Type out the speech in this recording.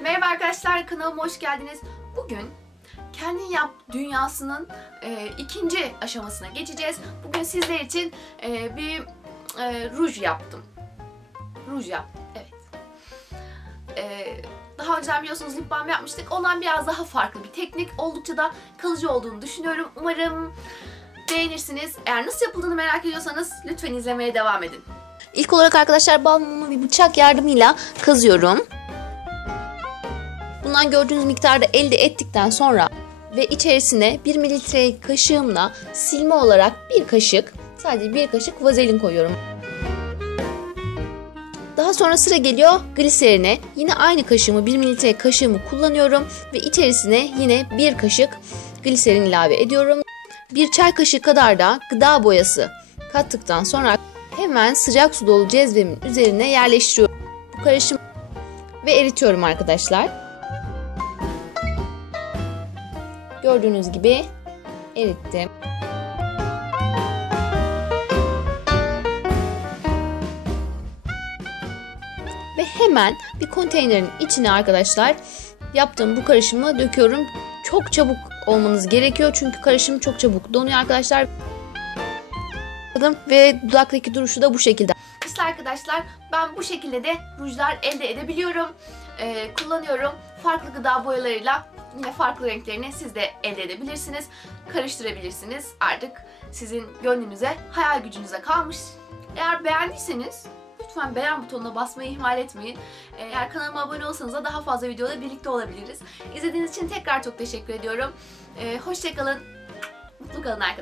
Merhaba arkadaşlar kanalıma hoş geldiniz. Bugün kendin yap dünyasının e, ikinci aşamasına geçeceğiz. Bugün sizler için e, bir e, ruj yaptım. Ruj yaptım, evet. E, daha önce biliyorsunuz lip balm yapmıştık. Ondan biraz daha farklı bir teknik. Oldukça da kalıcı olduğunu düşünüyorum. Umarım beğenirsiniz. Eğer nasıl yapıldığını merak ediyorsanız lütfen izlemeye devam edin. İlk olarak arkadaşlar balmumu bir bıçak yardımıyla kazıyorum. Bundan gördüğünüz miktarda elde ettikten sonra ve içerisine 1 mililitre kaşığımla silme olarak bir kaşık, sadece bir kaşık vazelin koyuyorum. Daha sonra sıra geliyor gliserine. Yine aynı kaşığımı 1 mililitre kaşığımı kullanıyorum ve içerisine yine bir kaşık gliserin ilave ediyorum. Bir çay kaşığı kadar da gıda boyası kattıktan sonra hemen sıcak su dolu cezvemin üzerine yerleştiriyorum. Bu karışım ve eritiyorum arkadaşlar. Gördüğünüz gibi erittim. Ve hemen bir konteynerin içine arkadaşlar yaptığım bu karışımı döküyorum. Çok çabuk olmanız gerekiyor çünkü karışım çok çabuk donuyor arkadaşlar. Ve dudaktaki duruşu da bu şekilde. İşte arkadaşlar ben bu şekilde de rujlar elde edebiliyorum. Ee, kullanıyorum. Farklı gıda boyalarıyla yine farklı renklerini siz de elde edebilirsiniz. Karıştırabilirsiniz. Artık sizin gönlünüze, hayal gücünüze kalmış. Eğer beğendiyseniz lütfen beğen butonuna basmayı ihmal etmeyin. Eğer kanalıma abone olsanız da daha fazla videoda birlikte olabiliriz. İzlediğiniz için tekrar çok teşekkür ediyorum. Ee, Hoşçakalın. Mutlu kalın arkadaşlar.